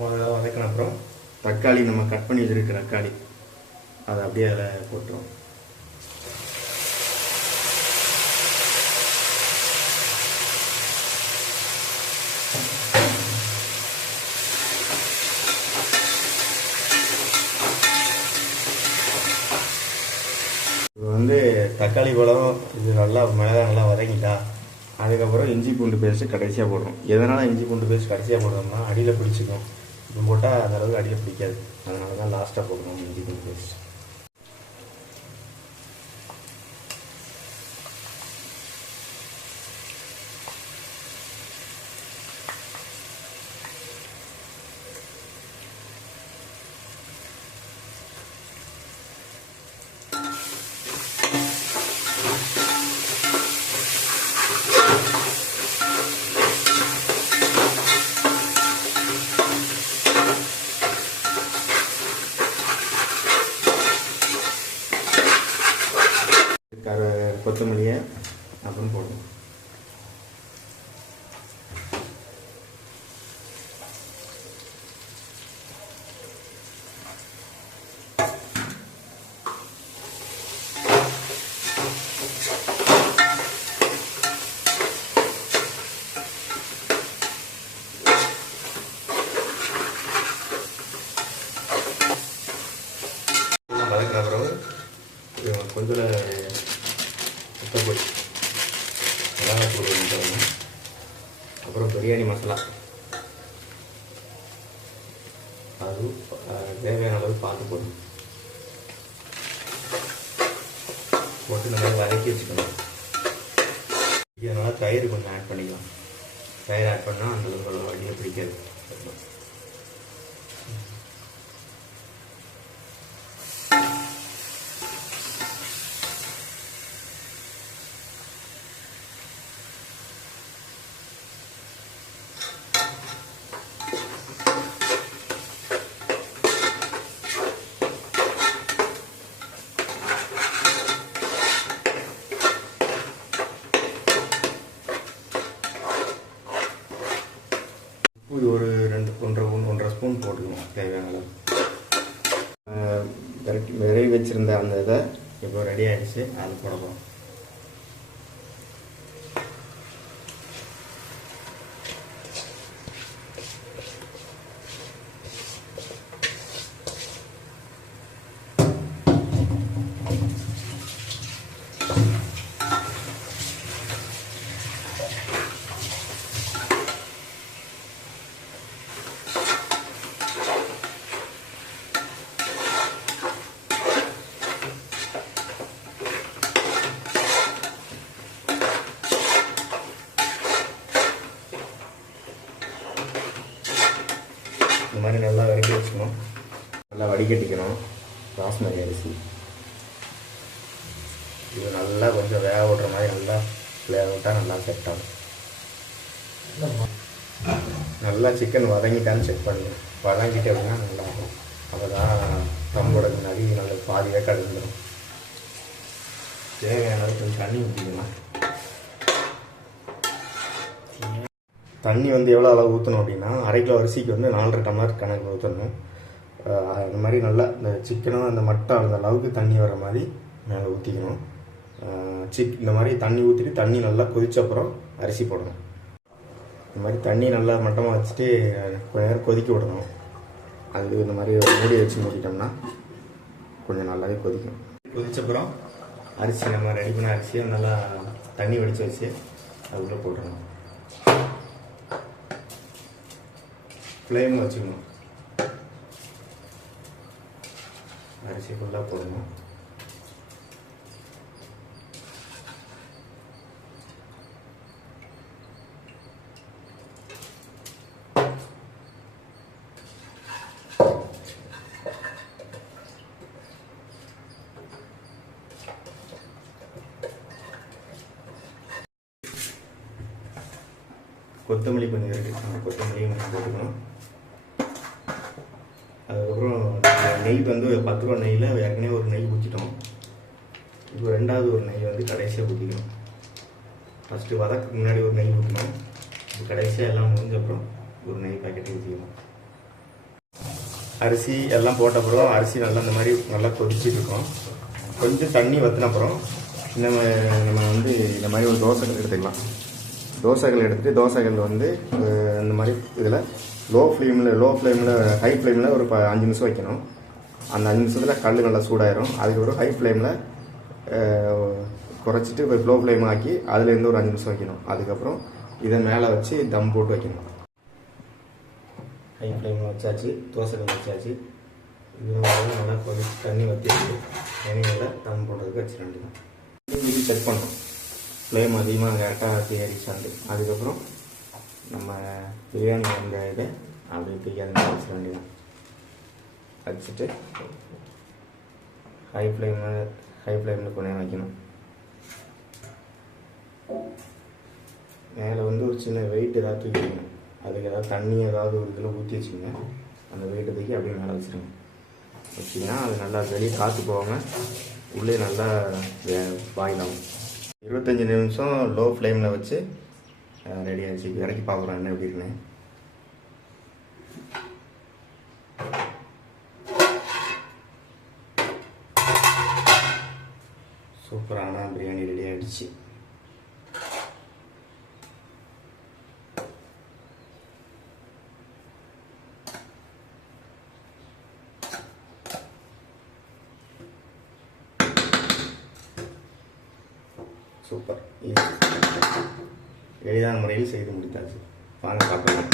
வதக்கின அப்புறம் தக்காளி நம்ம கட் பண்ணி வச்சுருக்கிற தக்காளி அதை அப்படியே அதில் போட்டுருவோம். இது தக்காளி பழம் இது நல்லா மிளகாய் நல்லா வதங்கிட்டா அதுக்கப்புறம் இஞ்சி பூண்டு பேஸ்ட்டு கடைசியாக போடுறோம். எதனால் இஞ்சி பூண்டு பேஸ்ட் கடைசியாக போடுறோம்னா அடியில் பிடிச்சிக்கும். இப்போ போட்டால் அந்தளவுக்கு அடியில் பிடிக்காது, அதனால தான் லாஸ்ட்டாக போடுறோம் இஞ்சி பூண்டு பேஸ்ட். கொத்தமல்லியை அப்புறம் போடணும். வதக்கிற பிறகு கொஞ்சம் முட்டைப்பொடி மிளகாத்தூள் போடணும். அப்புறம் பிரியாணி மசாலா அது தேவையான அளவு பார்த்து போடணும். போட்டு நல்லா வதக்கி வச்சுக்கணும். இதனால் தயிர் கொஞ்சம் ஆட் பண்ணிக்கலாம். தயிர் ஆட் பண்ணால் அந்த வண்டியை பிடிக்காது. ஒரு 1.5 ஸ்பூன் போட்டுக்கணும் தேவையான அளவு. விரைவி வச்சுருந்த அந்த இதை இப்போ ரெடி ஆகிடுச்சு, அதில் போடணும். இந்த மாதிரி நல்லா வதக்கி வச்சுக்கணும். நல்லா வடிகட்டிக்கணும். பாஸ்மதி அரிசி இது நல்லா கொஞ்சம் வேக விடுற மாதிரி நல்லா வேக விட்டால் நல்லா செட் ஆகும். நல்லா சிக்கன் வதங்கிட்டான்னு செக் பண்ணணும். வதங்கிட்டு அப்படின்னா நல்லாயிருக்கும். அப்போ தான் தம்போட முன்னாடி நல்லா பாதியாக கலந்துடும். தேவையான அளவுக்கு கொஞ்சம் தண்ணி ஊற்றிக்கணும். தண்ணி எவ்வளோ அளவு ஊற்றணும் அப்படின்னா 1/2 கிலோ அரிசிக்கு 4.5 டம்ளர் கணக்கு ஊற்றணும். அந்த மாதிரி நல்லா இந்த சிக்கனும் அந்த மட்டை அந்த அளவுக்கு தண்ணி வர மாதிரி மேலே ஊற்றிக்கணும். இந்த மாதிரி தண்ணி ஊற்றிட்டு தண்ணி நல்லா கொதிச்சப்புறம் அரிசி போடணும். இந்த மாதிரி தண்ணி நல்லா மட்டமாக வச்சுட்டு கொஞ்ச நேரம் கொதிக்க விடணும். அது இந்த மாதிரி மூடி வச்சு மூடிட்டோம்னா கொஞ்சம் நல்லாவே கொதிக்கும். கொதிச்சப்புறம் அரிசி நம்ம ரெடி பண்ண அரிசியை நல்லா தண்ணி வடித்து வச்சு அதுக்குள்ளே போட்டுடணும். ஃப்ளேம் வச்சுக்கணும். அரிசி ஃபுல்லாக போடணும். கொத்தமல்லி கொஞ்சம் இருக்குது, அந்த கொத்தமல்லியும் கொஞ்சம் போட்டுக்கணும். அதுக்கப்புறம் நெய் 10 ரூபா நெய்யில் ஏற்கனவே ஒரு நெய் ஊற்றிட்டோம். இப்போ 2வது ஒரு நெய் கடைசியாக ஊற்றிக்கணும். ஃபஸ்ட்டு வதக்கு முன்னாடி ஒரு நெய் ஊற்றணும். கடைசியாக எல்லாம் முடிஞ்ச அப்புறம் ஒரு நெய் பாக்கெட் ஊற்றிக்கணும். அரிசி எல்லாம் போட்ட அப்புறம் அரிசி நல்லா இந்த மாதிரி நல்லா கொதிச்சுட்டு இருக்கோம். கொஞ்சம் தண்ணி வற்றின அப்புறம் நம்ம வந்து இந்த மாதிரி ஒரு தோசைகள் எடுத்துக்கலாம். தோசைகள் எடுத்துகிட்டு தோசைகள் வந்து இந்த மாதிரி இதில் ஹை ஃப்ளேமில் ஒரு 5 நிமிஷம் வைக்கணும். அந்த 5 நிமிஷத்தில் கல் நல்லா சூடாயிரும். அதுக்கப்புறம் ஹை ஃப்ளேமில் குறைச்சிட்டு இப்போ லோ ஃப்ளேம் ஆக்கி அதுலேருந்து ஒரு 5 நிமிஷம் வைக்கணும். அதுக்கப்புறம் இதை மேலே வச்சு தம் போட்டு வைக்கணும். ஹை ஃப்ளேமில் வச்சாச்சு, தோசைகள் வச்சாச்சு. இது நல்லா கொஞ்சம் தண்ணி வற்றிட்டு எண்ணெயில் தம் போடுறதுக்கு வச்சு வேண்டியதான். இது செக் பண்ணணும், ஃப்ளேம் அதிகமாக கரெக்டாக ஏறிச்சாண்டு. அதுக்கப்புறம் நம்ம பிரியாணி வந்த இதை அப்படி தூக்கி அந்த வச்சிட வேண்டியதான். வச்சுட்டு ஹை ஃப்ளேமில் கொஞ்ச நேரம் வைக்கணும். மேலே வந்து ஒரு சின்ன வெயிட் ஏதாவது தூக்கி வைக்கணும். அதுக்கு ஏதாவது தண்ணி ஏதாவது ஒரு இதில் ஊற்றி வச்சுக்கோங்க. அந்த வெயிட்டை தூக்கி அப்படியே மேலே வச்சுருங்க. வச்சிங்கன்னா அது நல்லா வெளியே காற்று போகாமல் உள்ளே நல்லா பாயில் ஆகும். 25 நிமிஷம் லோ ஃப்ளேமில் வச்சு ரெடி ஆகிடுச்சு. இறக்கி பார்க்குறோம் என்ன எப்படி இருக்குன்னு. சூப்பரான பிரியாணி ரெடி ஆகிடுச்சு. சூப்பர், எளிதான முறையில் செய்து முடித்தாச்சு. வாங்க பார்க்கலாம்.